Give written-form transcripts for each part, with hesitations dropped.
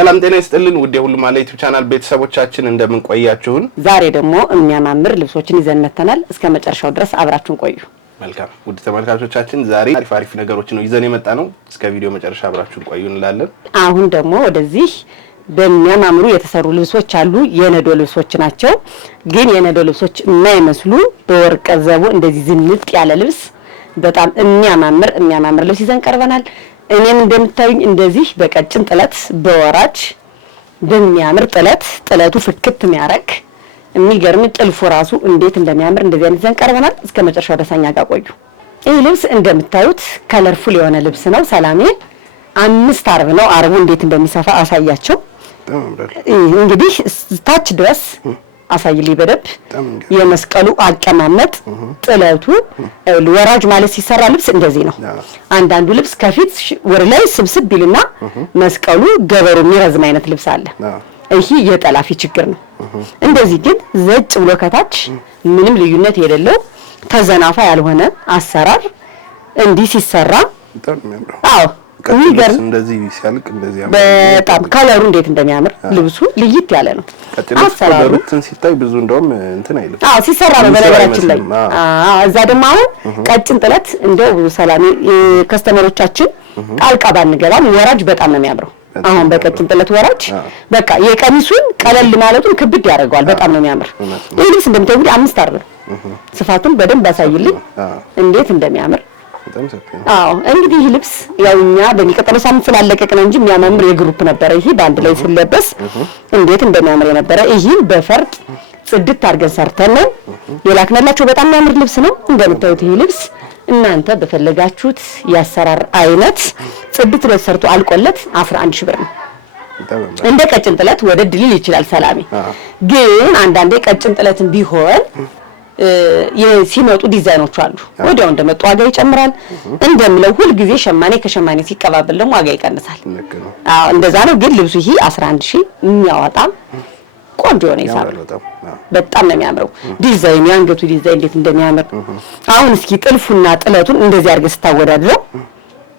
ሰላም ጤና ይስጥልን ውድ የሁሉም አለ ዩቲዩብ ቻናል ቤተሰቦቻችን እንደምን ቆያችሁን? ዛሬ ደግሞ የሚያማምር ልብሶችን ይዘን መተናል። እስከ መጨረሻው ድረስ አብራችሁን ቆዩ። መልካም ውድ ተመልካቾቻችን ዛሬ አሪፍ ነገሮችን ነው ይዘን የመጣ ነው። እስከ ቪዲዮ መጨረሻ አብራችሁን ቆዩ እንላለን። አሁን ደግሞ ወደዚህ በሚያማምሩ የተሰሩ ልብሶች አሉ። የነዶ ልብሶች ናቸው። ግን የነዶ ልብሶች የማይመስሉ በወርቀ ዘቦ እንደዚህ ዝንጥ ያለ ልብስ በጣም የሚያማምር ልብስ ይዘን ቀርበናል። እኔም እንደምታዩኝ እንደዚህ በቀጭን ጥለት በወራጅ በሚያምር ጥለቱ ፍክት የሚያረክ የሚገርም ጥልፉ ራሱ እንዴት እንደሚያምር እንደዚህ አይነት ይዘን ቀርበናል። እስከ መጨረሻው ደሳኛ ጋር ቆዩ። ይህ ልብስ እንደምታዩት ከለርፉል የሆነ ልብስ ነው። ሰላሜ 5 አርብ ነው። አርቡ እንዴት እንደሚሰፋ አሳያቸው። እንግዲህ ታች ድረስ አሳይልኝ በደብ የመስቀሉ አቀማመጥ ጥለቱ ወራጅ ማለት ሲሰራ ልብስ እንደዚህ ነው። አንዳንዱ ልብስ ከፊት ወር ላይ ስብስብ ቢልና መስቀሉ ገበሩ የሚረዝም አይነት ልብስ አለ። ይሄ የጠላፊ ችግር ነው። እንደዚህ ግን ዘጭ ብሎ ከታች ምንም ልዩነት የሌለው ተዘናፋ ያልሆነ አሰራር እንዲህ ሲሰራ አዎ የሚገርም እንደዚህ ሲያልቅ እንደዚህ በጣም ከለሩ እንዴት እንደሚያምር ልብሱ ልይት ያለ ነው። አሰራሩ ሲታይ ብዙ እንደውም እንትን አይልም። ሲሰራ ነው በነገራችን ላይ። እዛ ደግሞ አሁን ቀጭን ጥለት እንደው ሰላም ከስተመሮቻችን ጣልቃ ባንገባም ወራጅ በጣም ነው የሚያምረው። አሁን በቀጭን ጥለት ወራጅ በቃ የቀሚሱን ቀለል ማለቱን ክብድ ያደርገዋል። በጣም ነው የሚያምር። ይሄ ልብስ እንደምታዩት 5 አርብ ነው። ስፋቱን በደንብ አሳይልኝ እንዴት እንደሚያምር። እንግዲህ ልብስ ያውኛ በሚቀጥለው ሳምንት ስላለቀቅ ነው እንጂ የሚያማምር የግሩፕ ነበር። ይሄ ባንድ ላይ ሲለበስ እንዴት እንደሚያምር የነበረ ይሄን በፈርጥ ጽድት አድርገን ሰርተን ነው የላክነላችሁ። በጣም የሚያምር ልብስ ነው። እንደምታዩት ይሄ ልብስ እናንተ በፈለጋችሁት ያሰራር አይነት ጽድት ብሎ ሰርቶ አልቆለት 11 ሺህ ብር ነው። እንደ ቀጭን ጥለት ወደ ድልል ይችላል ሰላሜ። ግን አንዳንዴ ቀጭን ጥለትን ቢሆን የሲመጡ ዲዛይኖች አሉ። ወዲያው እንደመጡ ዋጋ ይጨምራል። እንደምለው ሁሉ ጊዜ ሸማኔ ከሸማኔ ሲቀባበል ደግሞ ዋጋ ይቀንሳል። እንደዛ ነው። ግን ልብሱ ይሄ 11 ሺህ የሚያወጣ ቆንጆ ነው። ይሳብ በጣም ነው የሚያምረው። ዲዛይኑ ያንገቱ ዲዛይን እንዴት እንደሚያምር አሁን እስኪ ጥልፉና ጥለቱን እንደዚህ አድርገህ ስታወዳድረው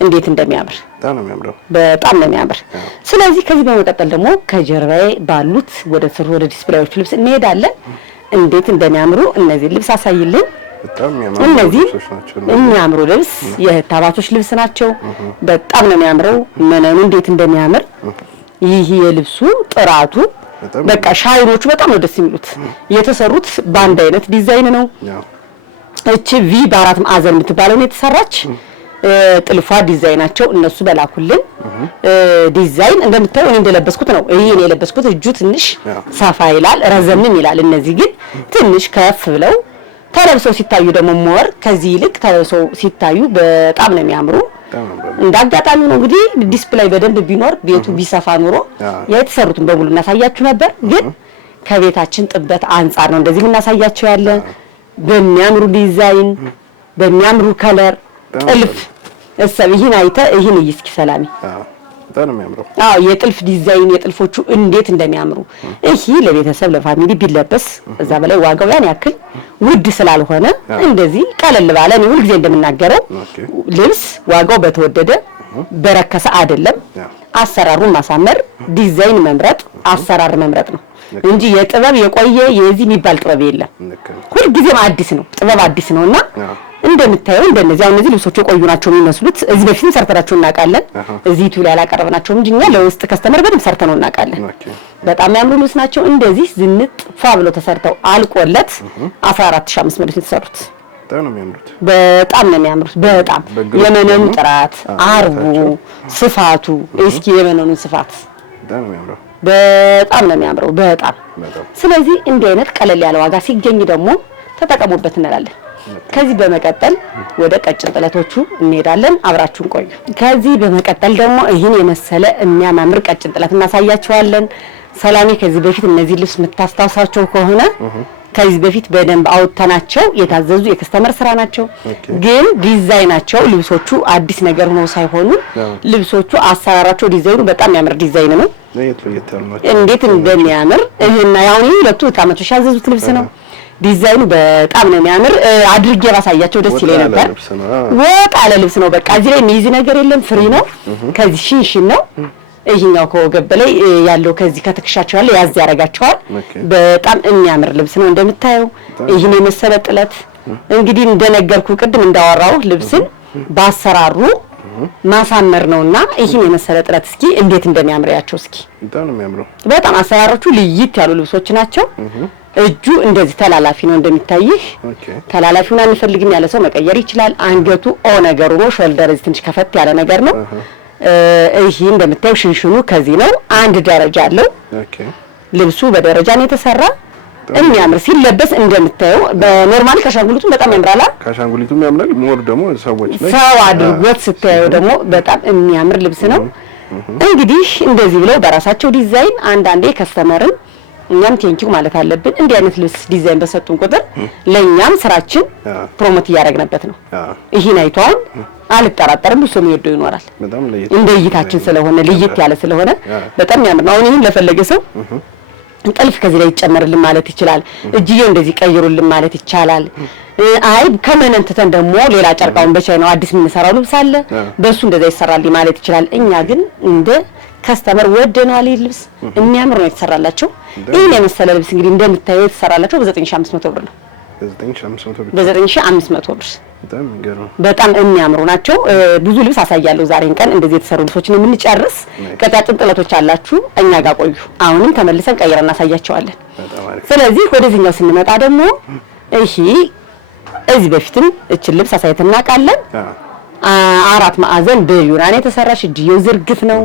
እንዴት እንደሚያምር በጣም ነው የሚያምር። ስለዚህ ከዚህ በመቀጠል ደግሞ ከጀርባዬ ባሉት ወደ ስሩ ወደ ዲስፕሌዮች ልብስ እንሄዳለን። እንዴት እንደሚያምሩ እነዚህ ልብስ አሳይልኝ። እነዚህ የሚያምሩ ልብስ የህታባቶች ልብስ ናቸው። በጣም ነው የሚያምረው። መነኑ እንዴት እንደሚያምር ይህ የልብሱ ጥራቱ በቃ ሻይኖቹ በጣም ነው ደስ የሚሉት። የተሰሩት በአንድ አይነት ዲዛይን ነው። እቺ ቪ በአራት ማዕዘን የምትባለው የተሰራች ጥልፏ ዲዛይናቸው እነሱ በላኩልን ዲዛይን እንደምታዩ እኔ እንደለበስኩት ነው። ይሄ እኔ የለበስኩት እጁ ትንሽ ሰፋ ይላል ረዘምም ይላል። እነዚህ ግን ትንሽ ከፍ ብለው ተለብሰው ሲታዩ ደግሞ ሞር ከዚህ ይልቅ ተለብሰው ሲታዩ በጣም ነው የሚያምሩ። እንዳጋጣሚ ነው እንግዲህ ዲስፕሌይ በደንብ ቢኖር ቤቱ ቢሰፋ ኑሮ የተሰሩትን በሙሉ እናሳያችሁ ነበር። ግን ከቤታችን ጥበት አንፃር ነው እንደዚህ እናሳያችሁ ያለ በሚያምሩ ዲዛይን በሚያምሩ ከለር ጥልፍ እሰብ ይሄን አይተ ይሄን እስኪ ሰላሚ በጣም ነው የሚያምረው። የጥልፍ ዲዛይን የጥልፎቹ እንዴት እንደሚያምሩ ይሄ ለቤተሰብ ለፋሚሊ ቢለበስ እዛ በላይ ዋጋው ያን ያክል ውድ ስላልሆነ እንደዚህ ቀለል ባለ ነው ሁሉ ጊዜ እንደምናገረው ልብስ ዋጋው በተወደደ በረከሰ አይደለም። አሰራሩን ማሳመር ዲዛይን መምረጥ አሰራር መምረጥ ነው እንጂ የጥበብ የቆየ የዚህ የሚባል ጥበብ የለም። ሁሉ ጊዜም አዲስ ነው ጥበብ አዲስ ነውና እንደምታየው እንደነዚህ አሁን እነዚህ ልብሶች የቆዩ ናቸው የሚመስሉት። እዚህ በፊትም ሰርተናቸው እናውቃለን። እዚህ ዩቲዩብ ላይ አላቀረብናቸውም እንጂ እኛ ለውስጥ ከስተመር በደንብ ሰርተነው እናውቃለን። በጣም የሚያምሩ ልብስ ናቸው። እንደዚህ ዝንጥ ፏ ብሎ ተሰርተው አልቆለት 14500 የተሰሩት በጣም ነው የሚያምሩት። በጣም የመነኑ ጥራት አርቡ ስፋቱ እስኪ የመነኑን ስፋት በጣም ነው የሚያምረው በጣም። ስለዚህ እንዲህ አይነት ቀለል ያለ ዋጋ ሲገኝ ደግሞ ተጠቀሙበት እንላለን። ከዚህ በመቀጠል ወደ ቀጭን ጥለቶቹ እንሄዳለን። አብራችሁን ቆዩ። ከዚህ በመቀጠል ደግሞ ይሄን የመሰለ የሚያማምር ቀጭን ጥለት እናሳያችኋለን። ሰላሜ ከዚህ በፊት እነዚህ ልብስ የምታስታውሳቸው ከሆነ ከዚህ በፊት በደንብ አውጥተናቸው የታዘዙ የከስተመር ስራ ናቸው። ግን ዲዛይናቸው ልብሶቹ አዲስ ነገር ሆኖ ሳይሆኑ ልብሶቹ አሰራራቸው ዲዛይኑ በጣም የሚያምር ዲዛይን ነው። እንዴት እንደሚያምር እና ያው ነው ሁለቱ ታመቶሽ ያዘዙት ልብስ ነው። ዲዛይኑ በጣም ነው የሚያምር። አድርጌ ባሳያቸው ደስ ይለኝ ነበር። ወጣ ያለ ልብስ ነው። በቃ እዚህ ላይ የሚይዝ ነገር የለም። ፍሪ ነው። ከዚህ ሽንሽን ነው። ይሄኛው ከወገብ በላይ ያለው ከዚህ ከትከሻቸው ያለው ያዝ ያረጋቸዋል። በጣም የሚያምር ልብስ ነው እንደምታየው። ይሄን የመሰለ ጥለት እንግዲህ እንደነገርኩ ቅድም እንዳወራው ልብስን ባሰራሩ ማሳመር ነውና ይሄን የመሰለ ጥለት እስኪ እንዴት እንደሚያምር ያቸው እስኪ በጣም ነው የሚያምረው። በጣም አሰራሮቹ ልይት ያሉ ልብሶች ናቸው። እጁ እንደዚህ ተላላፊ ነው እንደሚታይህ። ተላላፊውን አንፈልግም ያለ ሰው መቀየር ይችላል። አንገቱ ነገሩ ነው። ሾልደር እዚህ ትንሽ ከፈት ያለ ነገር ነው። ይሄ እንደምታየው ሽንሽኑ ከዚህ ነው። አንድ ደረጃ አለው። ልብሱ በደረጃ ነው የተሰራ። የሚያምር ሲለበስ እንደምታየው በኖርማሊ ከሻንጉሊቱም በጣም ያምራል። ከሻንጉሊቱም ያምራል። ሞር ደግሞ ሰዎች ላይ ሰው አድርጎት ስታየው ደግሞ በጣም የሚያምር ልብስ ነው። እንግዲህ እንደዚህ ብለው በራሳቸው ዲዛይን አንዳንዴ ከስተመርን እኛም ቴንኪው ማለት አለብን። እንዲህ አይነት ልብስ ዲዛይን በሰጡን ቁጥር ለኛም ስራችን ፕሮሞት እያደረግንበት ነው። ይሄን አይቷን አልጠራጠርም ብዙ ሰው የሚወደው ይኖራል። እንደ እይታችን ስለሆነ ለየት ያለ ስለሆነ በጣም ያምር ነው። አሁን ይሄን ለፈለገ ሰው ጥልፍ ከዚህ ላይ ይጨመርልን ማለት ይችላል። እጅዬው እንደዚህ ቀይሩልን ማለት ይቻላል። አይ ከመነንተን ደግሞ ሌላ ጨርቃውን በቻይ ነው አዲስ የምንሰራው ልብስ አለ በሱ እንደዛ ይሰራልኝ ማለት ይችላል። እኛ ግን እንደ ከስተመር ወደናል ልብስ የሚያምር ነው የተሰራላቸው። ይሄን የመሰለ ልብስ እንግዲህ እንደምታየው የተሰራላቸው በ9500 ብር ነው። በ9500 ብር በጣም የሚያምሩ ናቸው። ብዙ ልብስ አሳያለሁ ዛሬን ቀን እንደዚህ የተሰሩ ልብሶችን የምንጨርስ። ቀጫጭን ጥለቶች አላችሁ እኛ ጋር ቆዩ። አሁንም ተመልሰን ቀይረን እናሳያቸዋለን። ስለዚህ ወደዚህኛው ስንመጣ ደግሞ እሺ እዚህ በፊትም እቺ ልብስ አሳይተና ቃለን አራት ማዕዘን በዩናን የተሰራሽ እጅየው ዝርግፍ ነው።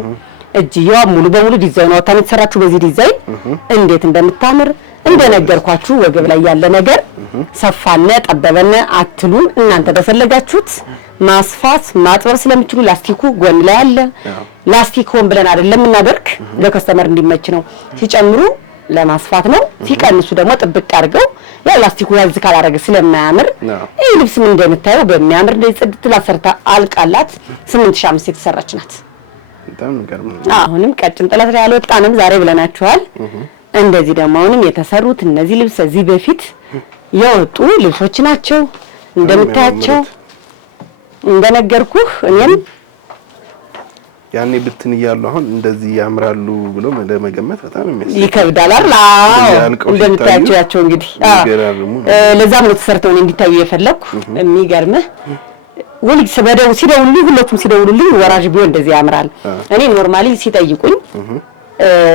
እጅየዋ ሙሉ በሙሉ ዲዛይኑ ወጣን የተሰራችሁ በዚህ ዲዛይን እንዴት እንደምታምር እንደነገርኳችሁ ወገብ ላይ ያለ ነገር ሰፋነ ጠበበነ አትሉም። እናንተ በፈለጋችሁት ማስፋት ማጥበብ ስለምትችሉ ላስቲኩ ጎን ላይ አለ። ላስቲኩን ብለን አይደለም እናደርክ ለከስተመር እንዲመች ነው። ሲጨምሩ ለማስፋት ነው፣ ሲቀንሱ ደግሞ ጥብቅ አድርገው ያው ላስቲኩ ያዝ ካላረገ ስለማያምር ይሄ ልብስ ምን እንደምታየው በሚያምር እንደዚህ ጽድት ላሰርታ አልቃላት 8500 የተሰራች ናት። አሁንም ቀጭን ጥለት ላይ አልወጣንም ዛሬ ብለናችኋል። እንደዚህ ደግሞ አሁንም የተሰሩት እነዚህ ልብስ እዚህ በፊት የወጡ ልብሶች ናቸው። እንደምታያቸው እንደነገርኩህ እኔም ያኔ ብትን ይያሉ አሁን እንደዚህ ያምራሉ ብሎ ለመገመት በጣም ይከብዳል አይደል? እንደምታያቸው ያቸው እንግዲህ ለዛም ነው ተሰርተው እንዲታዩ የፈለኩ። የሚገርምህ ወልጅ ሰበደው ሲደውልልኝ ሁለቱም ሲደውልልኝ ወራጅ ቢሆን እንደዚህ ያምራል። እኔ ኖርማሊ ሲጠይቁኝ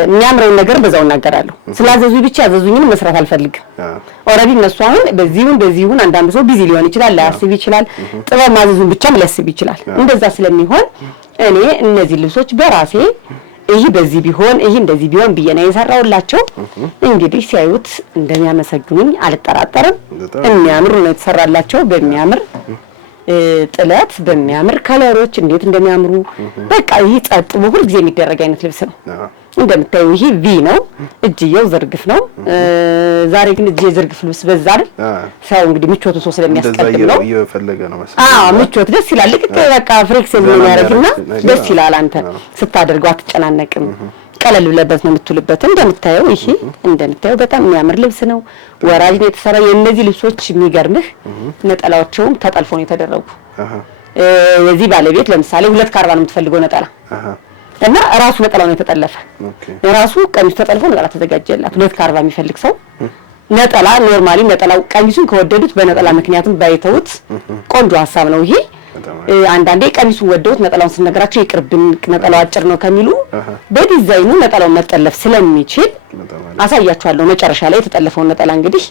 የሚያምረው ነገር በዛው እናገራለሁ። ስላዘዙኝ ብቻ ያዘዙኝን መስራት አልፈልግም። ኦሬዲ እነሱ አሁን በዚሁን አንዳንድ ሰው ቢዚ ሊሆን ይችላል፣ ላያስብ ይችላል። ጥበብ ማዘዙን ብቻ ሊያስብ ይችላል። እንደዛ ስለሚሆን እኔ እነዚህ ልብሶች በራሴ ይሄ በዚህ ቢሆን ይሄ እንደዚህ ቢሆን ብዬ ነው የሰራውላቸው። እንግዲህ ሲያዩት እንደሚያመሰግኑኝ አልጠራጠርም። የሚያምር ነው የተሰራላቸው በሚያምር ጥለት በሚያምር ከለሮች እንዴት እንደሚያምሩ በቃ ይሄ ጸጥ በሁሉ ጊዜ የሚደረግ አይነት ልብስ ነው። እንደምታዩ ይሄ ቪ ነው። እጅየው ዝርግፍ ነው። ዛሬ ግን እጅየ ዝርግፍ ልብስ በዛ አይደል? ሰው እንግዲህ ምቾቱ ሰው ስለሚያስቀድም ነው እየፈለገ ነው መሰለኝ። ምቾት ደስ ይላል። ልክ በቃ ፍሌክሲብል ነው ያደርግና ደስ ይላል። አንተ ስታደርገው አትጨናነቅም። ቀለል ብለበት ነው የምትውልበት። እንደምታየው ይሄ እንደምታየው በጣም የሚያምር ልብስ ነው። ወራጅ ነው የተሰራ። የእነዚህ ልብሶች የሚገርምህ ነጠላዎቹም ተጠልፎ ነው የተደረጉ። የዚህ ባለቤት ለምሳሌ 240 ነው የምትፈልገው ነጠላ እና ራሱ ነጠላው ነው የተጠለፈ። ራሱ ቀሚሱ ተጠልፎ ነጠላ ተዘጋጀላት። 240 የሚፈልግ ሰው ነጠላ ኖርማሊ ነጠላው ቀሚሱን ከወደዱት በነጠላ ምክንያቱም ባይተውት ቆንጆ ሀሳብ ነው ይሄ። አንዳንዴ ቀሚሱን ወደውት ነጠላውን ስንነግራቸው ይቅርብን ነጠላው አጭር ነው ከሚሉ በዲዛይኑ ነጠላው መጠለፍ ስለሚችል አሳያችኋለሁ። መጨረሻ ላይ የተጠለፈውን ነጠላ እንግዲህ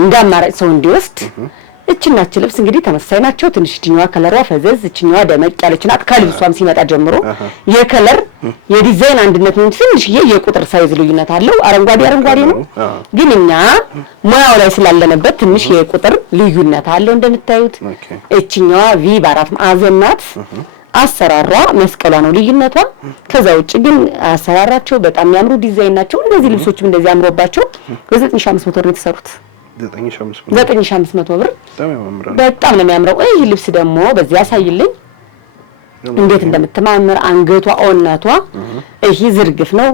እንዳማራጭ ሰው እንዲወስድ እቺናች ልብስ እንግዲህ ተመሳሳይ ናቸው። ትንሽ እቺኛዋ ከለሯ ፈዘዝ እቺኛዋ ደመቅ ያለች ናት። ከልብሷም ሲመጣ ጀምሮ የከለር የዲዛይን አንድነት ነው። ትንሽዬ የቁጥር ሳይዝ ልዩነት አለው። አረንጓዴ ነው፣ ግን እኛ ሙያው ላይ ስላለነበት ትንሽ የቁጥር ልዩነት አለው። እንደምታዩት እቺኛዋ ቪ በአራት ማዕዘን ናት። አሰራሯ መስቀሏ ነው ልዩነቷ። ከዛ ውጭ ግን አሰራራቸው በጣም የሚያምሩ ዲዛይን ናቸው። እነዚህ ልብሶችም እንደዚህ አምሮባቸው በ9500 ብር የተሰሩት 9500 ብር በጣም ነው የሚያምረው። ይሄ ልብስ ደግሞ በዚህ ያሳይልኝ እንዴት እንደምትማምር አንገቷ ኦናቷ ይሄ ዝርግፍ ነው።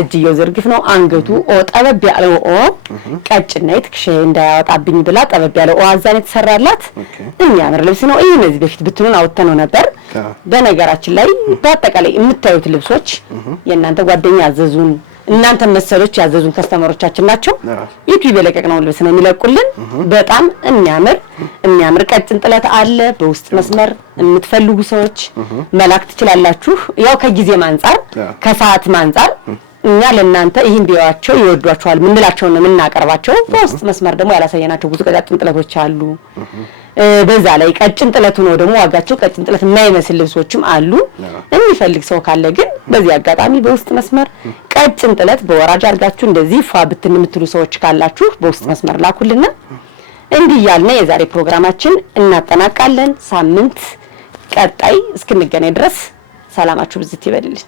እጅየው ዝርግፍ ነው። አንገቱ ጠበብ ያለው ቀጭን ነው። ትክሻዬ እንዳያወጣብኝ ብላ ጠበብ ያለው አዛን የተሰራላት የሚያምር ልብስ ነው። ይሄ እነዚህ በፊት ብትኑን አውጥተነው ነበር። በነገራችን ላይ በአጠቃላይ የምታዩት ልብሶች የእናንተ ጓደኛ ያዘዙን እናንተ መሰሎች ያዘዙን ከስተመሮቻችን ናቸው። ዩቲዩብ የለቀቅነው ልብስ ነው የሚለቁልን። በጣም የሚያምር ቀጭን ጥለት አለ። በውስጥ መስመር የምትፈልጉ ሰዎች መላክ ትችላላችሁ። ያው ከጊዜም አንፃር ከሰዓትም አንፃር እኛ ለእናንተ ይሄን ቢያዋቸው ይወዷቸዋል ምንላቸው ነው የምናቀርባቸው። በውስጥ መስመር ደግሞ ያላሳየናቸው ብዙ ቀጫጭን ጥለቶች አሉ። በዛ ላይ ቀጭን ጥለቱ ነው ደግሞ ዋጋቸው ቀጭን ጥለት የማይመስል ልብሶችም አሉ። የሚፈልግ ሰው ካለ ግን በዚህ አጋጣሚ በውስጥ መስመር ቀጭን ጥለት በወራጅ አርጋችሁ እንደዚህ ፏ ብትን የምትሉ ሰዎች ካላችሁ በውስጥ መስመር ላኩልና እንዲህ ያልነ የዛሬ ፕሮግራማችን እናጠናቃለን። ሳምንት ቀጣይ እስክንገናኝ ድረስ ሰላማችሁ ብዝት ይበልልኝ።